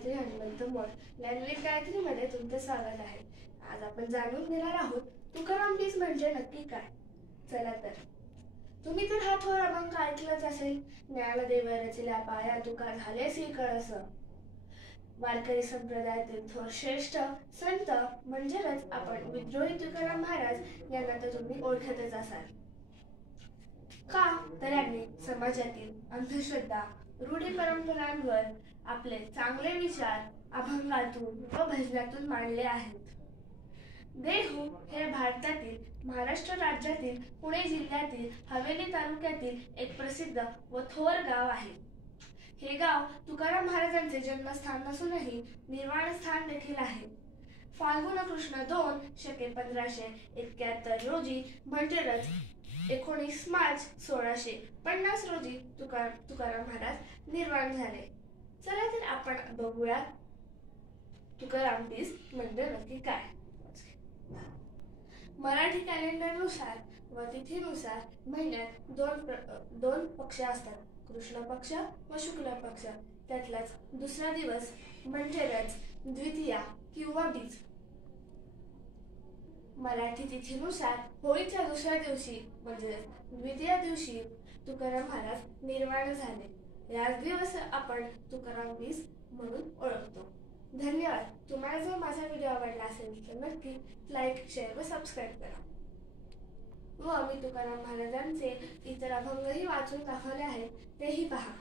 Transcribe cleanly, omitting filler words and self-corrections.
गायत्री हनुमंत मोड लैंगिक गायत्रीमध्ये तुमचं स्वागत आहे। आज आपण जाणून घेणार आहोत तुकाराम बीज म्हणजे नक्की काय। चला तर, तुम्ही तर हा थोर अभंग ऐकलाच असेल, ज्ञानदेव रचिला पाया तुका झालेसी कळस। वारकरी संप्रदायातील थोर श्रेष्ठ संत म्हणजेच आपण विद्रोही तुकाराम महाराज यांना तर तुम्ही ओळखतच असाल। का तर यांनी समाजातील अंधश्रद्धा रूढी परंपरांवर आपले चांगले विचार अभंगातून व भजनातून मांडले आहेत। देहू हे भारतातील महाराष्ट्र राज्यातील पुणे जिल्ह्यातील हवेली तालुक्यातील एक प्रसिद्ध व थोर गाव आहे। हे गाव तुकाराम महाराजांचे जन्मस्थान नसूनही निर्वाण स्थान देखील आहे। फाल्गुन कृष्ण 2 शके 1571 रोजी म्हणजेच 19 मार्च 1650 रोजी तुकाराम महाराज निर्वाण झाले। चला तर आपण बघूया तुकाराम बीज म्हणजे नक्की काय। मराठी कॅलेंडरनुसार व तिथीनुसार महिन्यात दोन पक्ष असतात, कृष्ण पक्ष व शुक्ल पक्ष। त्यातलाच दुसरा दिवस म्हणजेच द्वितीया किंवा बीज। मराठी तिथीनुसार होळीच्या दुसऱ्या दिवशी म्हणजे द्वितीया दिवशी तुकाराम महाराज निर्वाण झाले। याच दिवस आपण तुकाराम बीज म्हणून ओळखतो। धन्यवाद। तुम्हाला जर माझा व्हिडिओ आवडला असेल तर नक्की लाईक, शेअर व सबस्क्राईब करा। व मी तुकाराम महाराजांचे इतर अभंगही वाचून दाखवले आहेत, तेही पहा।